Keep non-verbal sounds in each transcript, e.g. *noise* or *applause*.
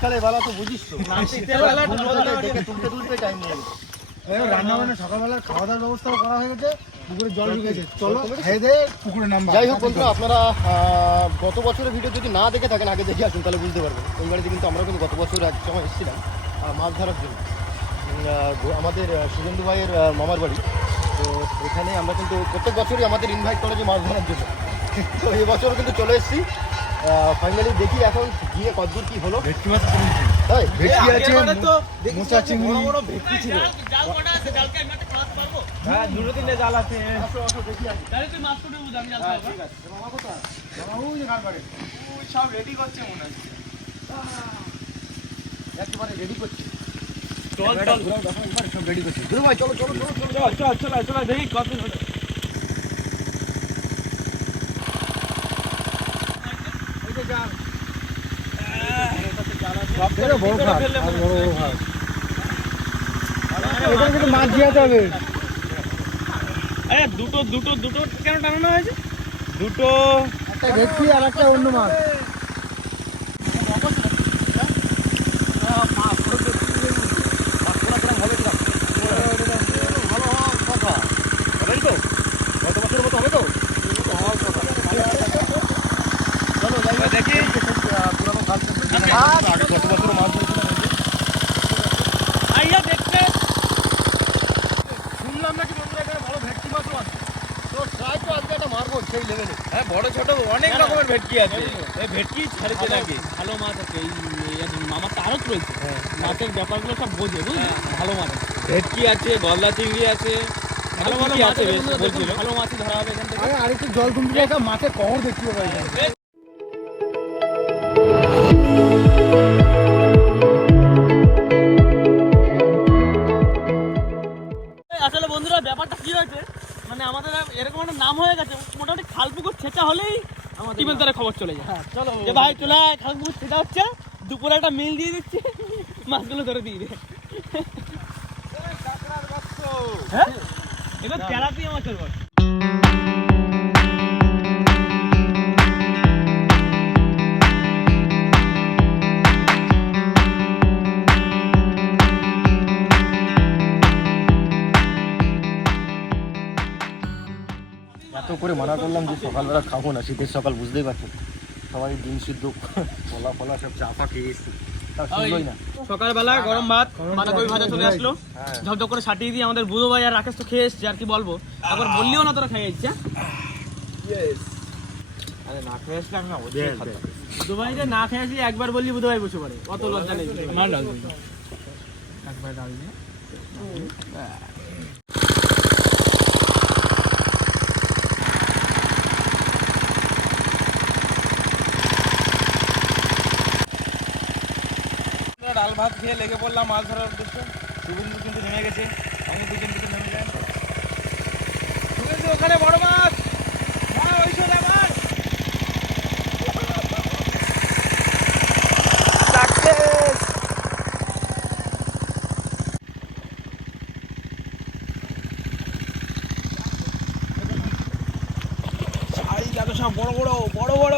শীতকালে বেলা তো বুঝিস তো। দেখে তুলতে তুলতে টাইম নিয়ে রান্না বান্না সকালবেলা খাওয়া দাওয়ার ব্যবস্থাও করা হয়ে গেছে পুকুরে জল ঢুকেছে চলো খেয়ে দিয়ে পুকুরে নামবা যাই হোক বন্ধুরা আপনারা গত বছরের ভিডিও যদি না দেখে থাকেন আগে দেখে আসুন তাহলে বুঝতে পারবেন। ওই বাড়িতে কিন্তু আমরা কিন্তু গত বছর এক সময় এসেছিলাম মাছ ধরার জন্য। আমাদের সুজেন্দু ভাইয়ের মামার বাড়ি। তো এখানে আমরা কিন্তু প্রত্যেক বছরই আমাদের ইনভাইট করে যে মাছ ধরার জন্য। তো এই বছরও কিন্তু চলে এসেছি। ফাইনালি দেখি এখন গিয়ে কতদূর কি হলো। ভেটকি মাছ তাই ভেটকি আছে তো মোচা চিংড়ি। বড় বড় ভেটকি ছিল। হ্যাঁ দুটো তিনটে জাল আছে। আসো আসো দেখি আগে। ওই যে কার বাড়ি। সব রেডি করছে মনে হয়। একেবারে রেডি করছি। চল চল। সব রেডি করছি। ধরো ভাই চলো চলো চলো চলো। চল চল চল চল দেখি কত হলো এটা বড় খাট আর বড় বড় খাট এখানে কিন্তু মাছ জিয়াতে হবে। এ দুটো দুটো দুটো কেন টানানো হয়েছে? দুটো। একটা ভেটকি আর একটা অন্য মাছ ভালো হওয়ার কথা হবেই তো গত বছরের মতো হবে তো তো হওয়ার কথা চলো যাই হোক, দেখি। আহ, পুরানো খাল আগে গত বছর মাছ ধরেছিলাম এই যে। আইয়া দেখতে শুনলাম নাকি বন্ধুরা এখানে ভালো ভেটকি মাছও আছে তো ট্রাই তো আজকে একটা মারবো সেই লেভেলে হ্যাঁ বড় ছোট অনেক রকমের ভেটকি আছে। এই ভেটকি ছাড়িতে নাকি ভালো মাছ আছে এই এই মামার তো রয়েছে। মাছের ব্যাপারগুলো সব বোঝে বুঝলি? ভালো মাছ আছে। ভেটকি আছে গলদা চিংড়ি আছে। ভালো ভালো মাছ আছে ভালো মাছই ধরা হবে এখান থেকে। আরে আরেকটু জল কমতে একটা মাছের কহর দেখতে পাবো আসলে বন্ধুরা ব্যাপারটা কি হয়েছে? মানে আমাদের এরকম একটা নাম হয়ে গেছে মোটামুটি খাল পুকুর ছেঁচা হলেই টিমের দ্বারা খবর চলে যায়। চলো যে ভাই চলে আয়, সেটা হচ্ছে। দুপুরে একটা মিল দিয়ে দিচ্ছি। মাছগুলো ধরে দিয়ে দেয় হ্যাঁ? এবার তেলাপিয়া মাছের বল। করে মানা করলাম যে সকালবেলা খাব না শীতের সকাল বুঝতেই পারছ? সবাই ডিম সিদ্ধ ফলা ফলা সব চাপা খেয়ে এসছি। সকালবেলা গরম ভাত বাঁধাকপি ভাজা চলে আসলো। হ্যাঁ। ঝপঝপ করে সাটিয়ে দিয়ে আমাদের বুধো ভাই আর রাকেশ তো খেয়ে এসছে আর কি বলব? একবার বললিও না তোরা খেয়ে যাচ্ছে আরে না খেয়ে আসলে আমি অবশ্যই খাতাম বুধো ভাই যে না খেয়ে আসি একবার বললি বুধো ভাই বসে পড়ে। অত লজ্জা নেই। একবার ভাত খেয়ে লেগে পড়লাম মাছ ধরার উদ্দেশ্যে। শুভেন্দু কিন্তু নেমে গেছে। আমি দুজন দিকে নেমে যাই শুভেন্দু, ওখানে বড় মাছ! হ্যাঁ বড় বড় বড় বড়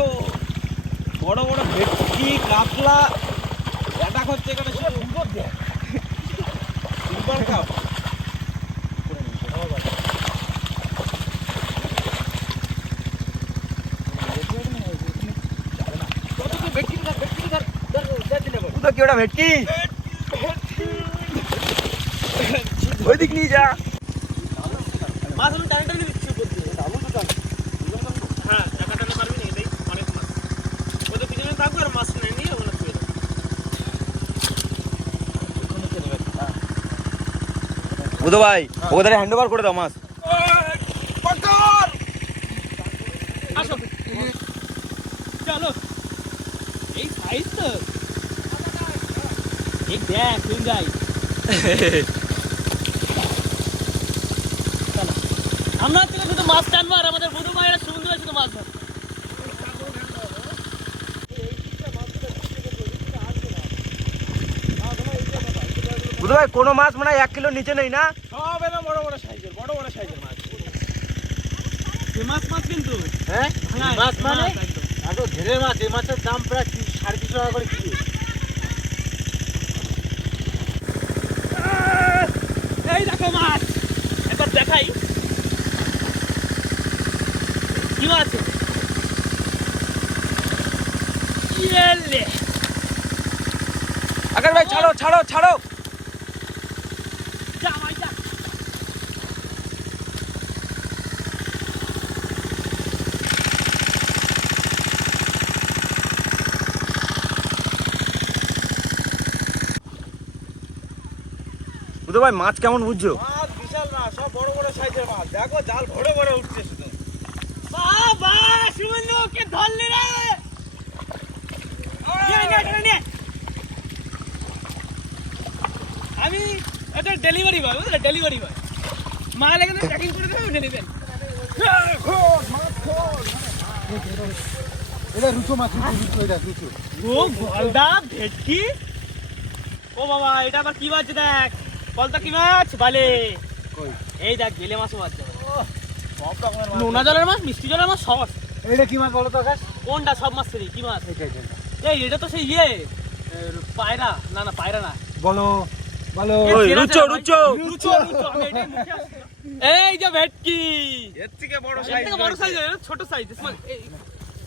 বড় বড়, ভেটকি, কাতলা অ্যাটাক হচ্ছে এখানে শুধু সিলভার কাপ কি ওটা ভেটকি? ওই দিক নিয়ে যা। মাছ আমি টানে টানে দিচ্ছি। হ্যাঁ টানে পারবি না এটাই। অনেক মাছ ওদের পিছনে থাকবে আর মাছ নিয়ে নিয়ে ওখানে শুয়ে থাকবে বুধ ভাই ওকে তাহলে হ্যান্ড ওভার করে দাও মাছ। চলো। এই সাইজ তো। এই দেখ তুই যাই। *laughs* চলো। আমরা শুধু মাছ টানবো আর আমাদের বুধু ভাইয়েরা সুন্দর শুধু মাছ ধরবে বুধ ভাই কোনো মাছ মানে এক কিলো নিচে নেই না? সব এরকম বড় বড় সাইজের বড় বড় সাইজের মাছ। ফেমাস মাছ কিন্তু। হ্যাঁ? হ্যাঁ মাছ মানে? ঘেরে মাছ এই মাছের দাম প্রায় তিন- সাড়ে তিনশো টাকা করে কিলো? এই দেখো মাছ। একবার দেখাই। কি মাছ ভাই ছাড়ো ছাড়ো ছাড়ো। বুধ ভাই মাছ কেমন বুঝছ? মাছ বিশাল না সব বড় বড় সাইজের মাছ। দেখো জাল ভরে ভরে উঠছে শুধু। বাবা শুনলো কে ধরলি রে! নে, নে, নে, নে। আমি এটা ডেলিভারি বয় বুঝলে? ডেলিভারি বয় মাল এখানে প্যাকিং করে দেবে ডেলিভারি এটা রুচো মাছ রুচো রুচো এটা রুচো। ও গলদা ভেটকি। ও বাবা এটা আবার কি মাছ দেখ? বলতো কি মাছ? বালে। এই দেখ গেলে মাছও মাছ নোনা জলের মাছ মিষ্টি জলের মাছ সব। এটা কি মাছ বলো তো আকাশ? কোনটা সব মাছ কি মাছ। এই এটা তো সেই ইয়ে পায়রা। না না পায়রা না। বলো। বলো রুচো, রুচো। রুচো, রুচো, আমি এটাই মুখে এই যে ভেটকি। এর থেকে বড় এর থেকে বড় সাইজ ছোট সাইজ স্মল এই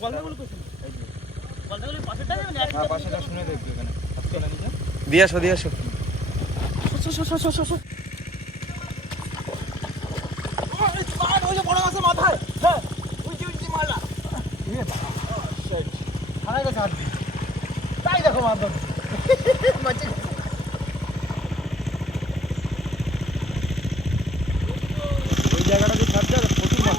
গলদাগুলো পাশেরটা যাবে না একই শুনে দেখবি এখানে দিয়ে আসো দিয়ে আসো। শো, শো, শো, শো, শো, শো। ও, এই বাদ, ওই যে বড় মাছের মাথায়। হ্যাঁ। ছাড়া গেছে হাত তাই দেখো মাছ ধরছে। মাছের ওই জায়গাটা যে ছাড়তে হবে প্রচুর মাছ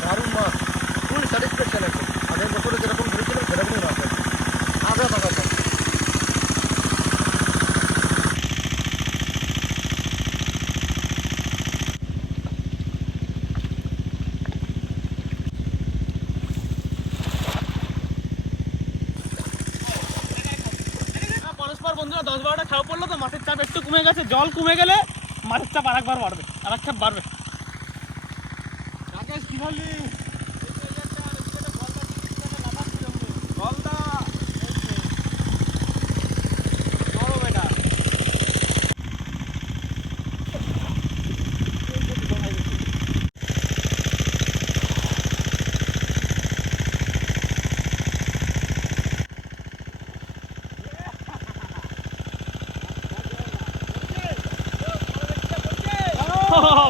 দারুণ মাছ ফুল স্যাটিসফ্যাকশন আছে আগের বছরে যেরকম ধরেছিলাম সেরকমই মাছ আছে আগ্রা থাকা মাছ হ্যাঁ, পরস্পর বন্ধুরা, দশ বারোটা খাওয়া পড়ল তো, মাছের চাপ একটু কমে গেছে, জল কমে গেলে মাছের চাপ আর একবার বাড়বে আর এক চাপ বাড়বে। রাকেশ, কি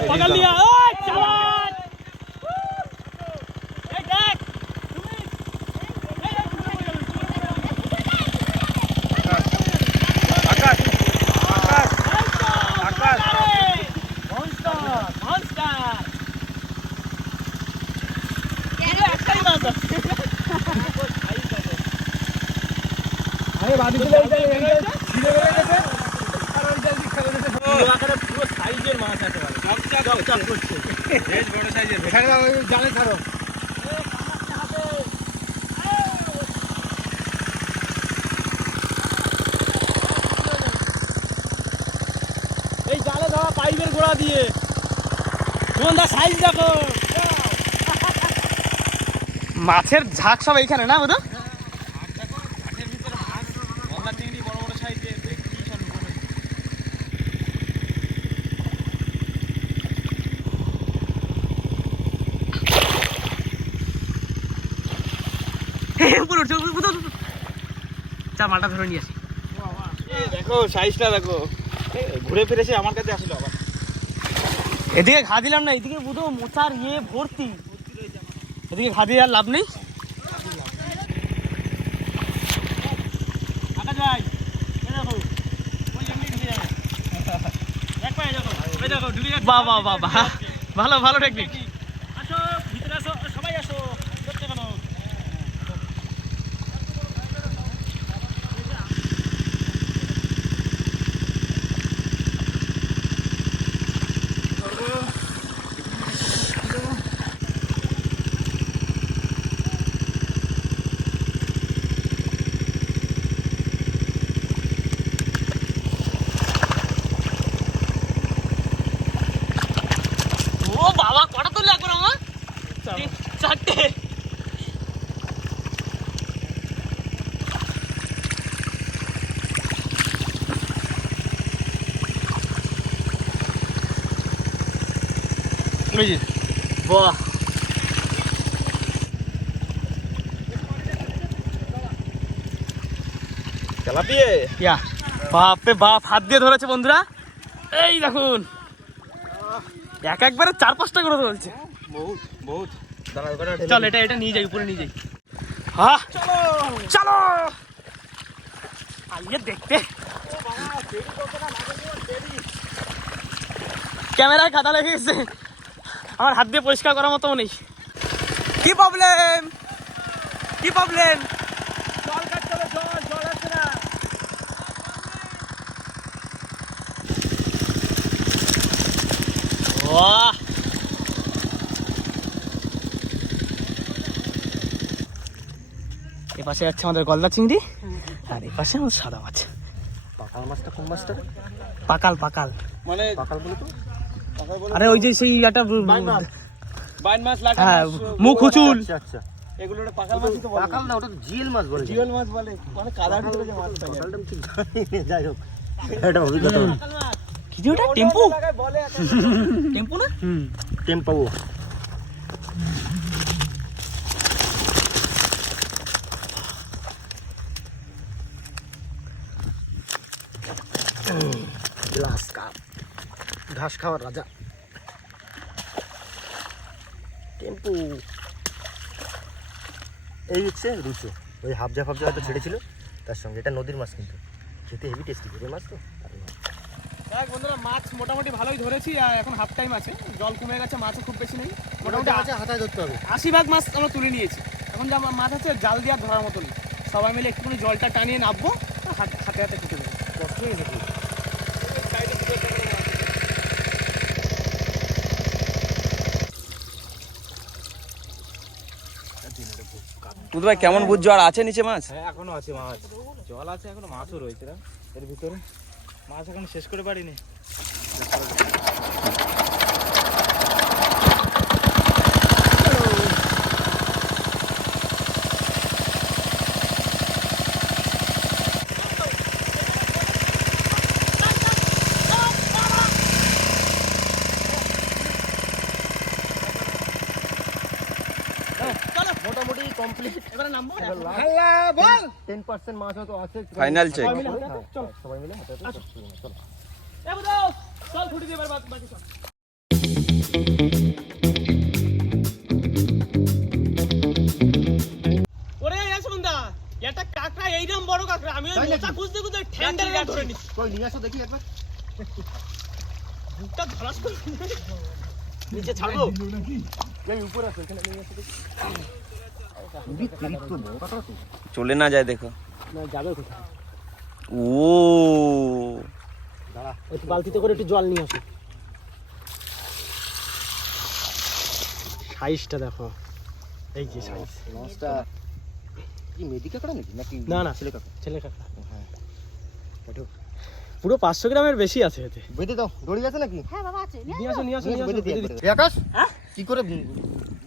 पकड़ लिया এই জালে ধরা পাইপের গোড়া দিয়ে সুমনদা সাইজ দেখো মাছের ঝাঁক সব এইখানে না বোধ গঙ্গা চিংড়ি বড় বড় সাইজের বিশাল বড় উপরে উঠছে। চা মালটা ধরে নিয়ে আসি দেখো সাইজটা দেখো এ, ঘুরে ফিরেছে আমার কাছে আসলো আবার এদিকে ঘা দিলাম না এদিকে বুধো মোচার ইয়ে ভর্তি এদিকে ঘা দিয়ে আর লাভ নেই আকাশ ভাই, এই দেখো, ওই এমনি ঢুকে যাবে। দেখ ভাই, দেখো, এই দেখো, ঢুকে যাচ্ছে। বাহ, বাহ, বাহ, বাহ। ভালো ভালো টেকনিক আসো ভিতরে আসো সবাই আসো করতে কেন যে বাহ। তেলাপিয়ে ইয়া বাপরে বাপ হাত দিয়ে ধরেছে বন্ধুরা। এই দেখুন। এক একবারে চার পাঁচটা করে ধরছে। বহুত চল এটা এটা নিয়ে যাই উপরে নিয়ে যাই। হ্যাঁ চলো! আইয়ে দেখতে। ক্যামেরায় কাদা লেগে গেছে। আমার হাত দিয়ে পরিষ্কার করার মতো নেই কি প্রবলেম কি প্রবলেম জল কাটতে হবে জল জল আসছে না। বাহ এ পাশে যাচ্ছে আমাদের গলদা চিংড়ি আর এ পাশে আমাদের সাদা মাছ। পাকাল মাছটা কোন মাছটা? পাকাল পাকাল। মানে পাকাল বলে তো? আরে ওই যে সেই একটা বাইন মাছ। লাগা হ্যাঁ মুখ উচুল। আচ্ছা আচ্ছা। এগুলো পাকাল মাছই তো বলে। পাকাল না ওটা তো মাছ বলে। জিওল মাছ বলে। মানে কাদা ঢুকে যে মাছ পাকালটা ঠিক না, যাই হোক এটা অভিজ্ঞতা কি যে ওটা? টেম্পু? বলে টেম্পু না? টেম্পো গ্লাস কাপ ঘাস খাওয়ার রাজা। টেম্পু। এই হচ্ছে রুচো। ওই হাফজা ফাবজা হয়তো ছেড়েছিল তার সঙ্গে। এটা নদীর মাছ কিন্তু। খেতে হেভি টেস্টি করে মাছ তো? তাই বন্ধুরা মাছ মোটামুটি ভালোই ধরেছি আর এখন হাফ টাইম আছে। জল কমে গেছে মাছও খুব বেশি নেই। মোটামুটি আছে হাতায় ধরতে হবে। আশি ভাগ মাছ আমরা তুলে নিয়েছি। এখন যা মাছ আছে জাল দিয়ে আর ধরার মতো নেই। সবাই মিলে একটুখানি জলটা টানিয়ে নামবো আর হাত- হাতে হাতে ছুটে দেবো। কষ্ট হয়ে গেছে ভাই, কেমন বুঝছ? আর আছে নিচে মাছ? হ্যাঁ এখনও আছে মাছ। জল আছে, এখনও মাছও রয়েছে এর ভিতরে মাছ এখন শেষ করে পারিনি মোটামুটি কমপ্লিট এবারে নামবো বল। মাছ আছে. সবাই মিলে হাতে হাতে, চল এ চল দিয়ে বাকি- ইয়াসমুন্দা, একটা কাঁকড়া এইরকম বড় কাঁকড়া। আমি ওই মোচা খুঁজতে খুঁজতে ঠ্যাংটা ধরে নিচ্ছি। কই নিয়ে আসো দেখি একবার। মুখটা ধরাস নিচে ছাড়বো এই উপরে আছে এখানে নিয়ে আসো দেখি। চলে না যায় দেখো। যাবে কোথায়? ও। দাঁড়া বালতিতে করে একটু জল নিয়ে আসো। সাইজটা দেখো। এই যে সাইজ মাছটা কি মেদি কাঁকড়া নাকি? নাকি না, না। ছেলে কাঁকড়া ছেলে কাঁকড়া হ্যাঁ। পুরো পাঁচশো গ্রামের বেশি আছে এতে। বেঁধে দাও। দড়ি আছে নাকি? হ্যাঁ বাবা আছে। নিয়ে আসো। নিয়ে আসো নিয়ে আসো বেঁধে বেঁধে দিচ্ছি। আকাশ? হ্যাঁ? কি করে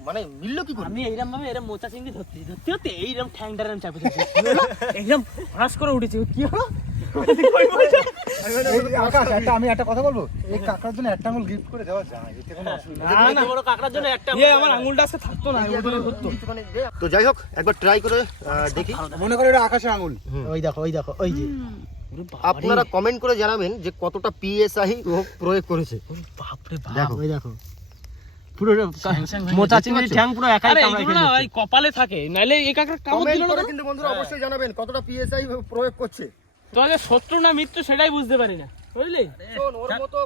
মানে মিললো কি করে? আমি এইরকম ভাবে এরম মোচা চিংড়ি ধরতে ধরতে ধরতে এইরকম ঠ্যাং এরম চাপে ধরছি এইরকম হ্রাস করে উঠেছে। কি হলো? আকাশ একটা আমি একটা কথা বলব? এই কাকার জন্য একটা আঙুল গিফট করে দেওয়া যায় এতে কোনো অসুবিধা না না। বড় কাঁকড়ার জন্য একটা আমার আঙুলটা আজকে থাকতো না। তো যাই হোক একবার ট্রাই করে দেখি। মনে করো এটা আকাশের আঙুল। ওই দেখো ওই দেখো ওই যে। আপনারা কমেন্ট করে জানাবেন যে কতটা পিএসআই ও প্রয়োগ করেছে। বাপরে বাপ ওই দেখো। পুরো মোচা চিংড়ি ঠ্যাং পুরো একাই ওই কপালে থাকে। এই কাঁকড়া কামড় দিল না কিন্তু বন্ধুরা অবশ্যই জানাবেন কতটা পিএসআই প্রয়োগ করছে। তোমাদের শত্রু না মিত্র সেটাই বুঝতে পারি না। বুঝলি? শোন ওর মতো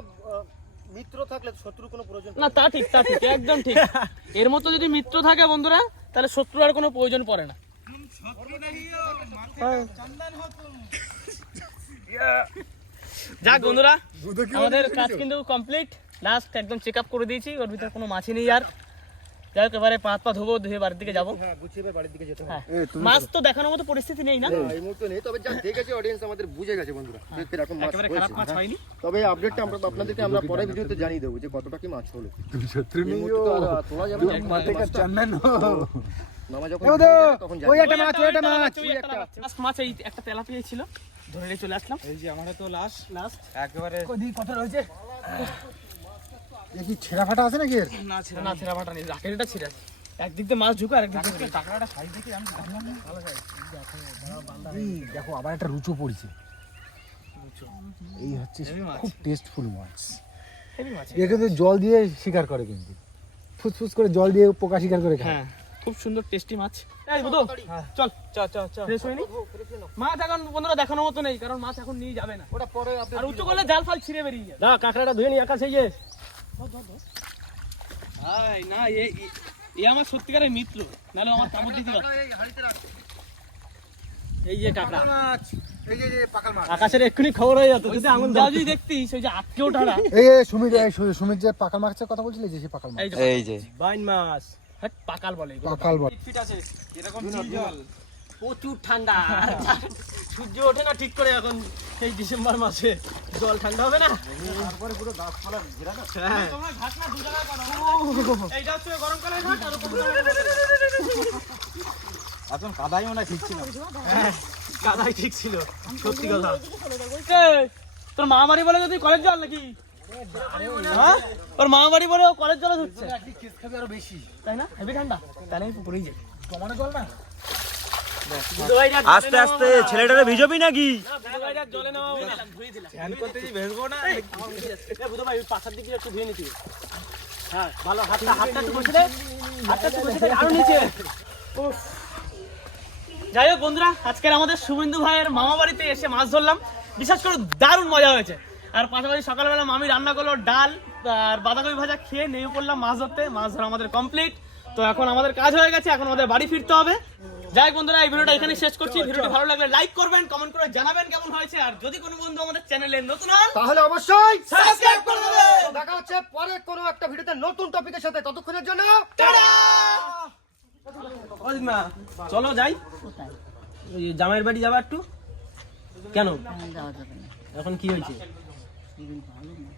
মিত্র থাকলে শত্রুর কোনো প্রয়োজন না তা ঠিক তা ঠিক একদম ঠিক। এর মতো যদি মিত্র থাকে বন্ধুরা তাহলে শত্রু আর কোনো প্রয়োজন পড়ে না। হ্যাঁ। যাক বন্ধুরা আমাদের কাজ কিন্তু কমপ্লিট লাস্ট একদম চেক আপ করে দিয়েছি ওর ভিতরে কোনো মাছই নেই আর। যাই হোক এবারে পা হাত পা ধোবো ধুয়ে বাড়ির দিকে যাব। হ্যাঁ গুছিয়ে এবার বাড়ির দিকে যেতে হবে। হ্যাঁ। মাছ তো দেখানোর মতো পরিস্থিতি নেই না? এই মুহূর্তে নেই তবে যা দেখেছে অডিয়েন্স আমাদের বুঝে গেছে বন্ধুরা যে কীরকম মাছ হয়েছে। মাছ তবে আপডেটটা আমরা আপনাদেরকে আমরা পরে ভিডিওতে জানিয়ে দেবো যে কতটা কি মাছ হলো। তোলা যাবে না। মামা যখন তখন ওই একটা মাছ ওই একটা মাছ ওই একটা। লাস্ট মাছ এই একটা তেলাপিয়া ছিল। ধরে নিয়ে চলে আসলাম। এই যে আমার তো লাশ লাস্ট একেবারে কদি কত রয়েছে? দেখি ছেঁড়া ফাটা আছে নাকি না ছিল না ছেঁড়া ফাটা নেই রাকেটটা ছিঁড়ে আছে। একদিক দিয়ে মাছ ঢুকে আরেক দিক দিয়ে টাকলাটা সাইজ দেখে আমি জানলাম না। এই দেখো আবার একটা রুচো পড়ছে। এই হচ্ছে খুব টেস্টফুল মাছ। এ কিন্তু জল দিয়ে শিকার করে কিন্তু। ফুসফুস করে জল দিয়ে পোকা শিকার করে খায়। হ্যাঁ খুব সুন্দর টেস্টি মাছ। এই বুধু চল চ চ চ ফ্রেশ হয়নি? মাছ এখন বন্ধুরা দেখানোর মতো নেই কারণ মাছ এখন নিয়ে যাবে না। ওটা পরে আর উঁচু করলে জাল ফাল ছিঁড়ে বেরিয়ে যাবে। না কাঁকড়াটা ধুয়ে নি আকাশ এই যে ভাই না এ এ- এ আমার সত্যিকারের মিত্র। নাহলে আমার কামড় দিতে এই হাড়িতে রাখ। এই যে কাঁকড়া। মাছ এই যে পাকাল মাছ। আকাশের এক্ষুনি খবর হয়ে যেত যদি আঙুল দাও। যদি দেখতিস ওই যে আটকে *laughs* এই এই যে পাকাল মাছের কথা বলছিলে যে সে পাকাল মাছ। এই যে বাইন মাছ। হ্যাট পাকাল বলে পাকাল বল। ফিট আছে। এরকম জল। প্রচুর ঠান্ডা। সূর্য ওঠে না ঠিক করে এখন এই ডিসেম্বর মাসে। জল ঠান্ডা হবে না? তারপরে পুরো গাছপালা ঘেরা না? হ্যাঁ। তোমার ঘাট না দু জায়গায় করো। এইটা হচ্ছে গরমকালের ঘাট আর এখন কাদাই মনে ঠিক ছিল। কাদাই ঠিক ছিল সত্যি কথা। তোর মা বাড়ি বলে যদি কলেজ জল নাকি? হ্যাঁ? তোর মা বাড়ি বলে কলেজ জলে ধুচ্ছে আরও বেশি। তাই না? হেভি ঠান্ডা। তাহলে আমি পুকুরেই যাই। টমাটো জল না? আস্তে আস্তে, ছেলেটারে ভিজবি নাকি। যাই হোক বন্ধুরা, আজকের আমাদের শুভেন্দু ভাইয়ের মামা বাড়িতে এসে মাছ ধরলাম। বিশেষ করে দারুণ মজা হয়েছে। আর পাশাপাশি সকালবেলা মামি রান্না করল ডাল, আর বাঁধাকপি ভাজা খেয়ে নেমে পড়লাম মাছ ধরতে। মাছ ধরা আমাদের কমপ্লিট তো এখন আমাদের কাজ হয়ে গেছে, এখন আমাদের বাড়ি ফিরতে হবে। যাই বন্ধুরা এই ভিডিওটা এখানে শেষ করছি। ভিডিওটি ভালো লাগলে লাইক করবেন কমেন্ট করে জানাবেন কেমন হয়েছে। আর যদি কোনো বন্ধু আমাদের চ্যানেলে নতুন হন তাহলে অবশ্যই সাবস্ক্রাইব করে দেবেন। দেখা হচ্ছে পরে কোনো একটা ভিডিওতে নতুন টপিকের সাথে। ততক্ষণের জন্য ওই মা চলো যাই। ওই জামাইয়ের বাড়ি যাবা একটু? কেন? যাওয়া যাবে না। এখন কি হয়েছে? ভালো না।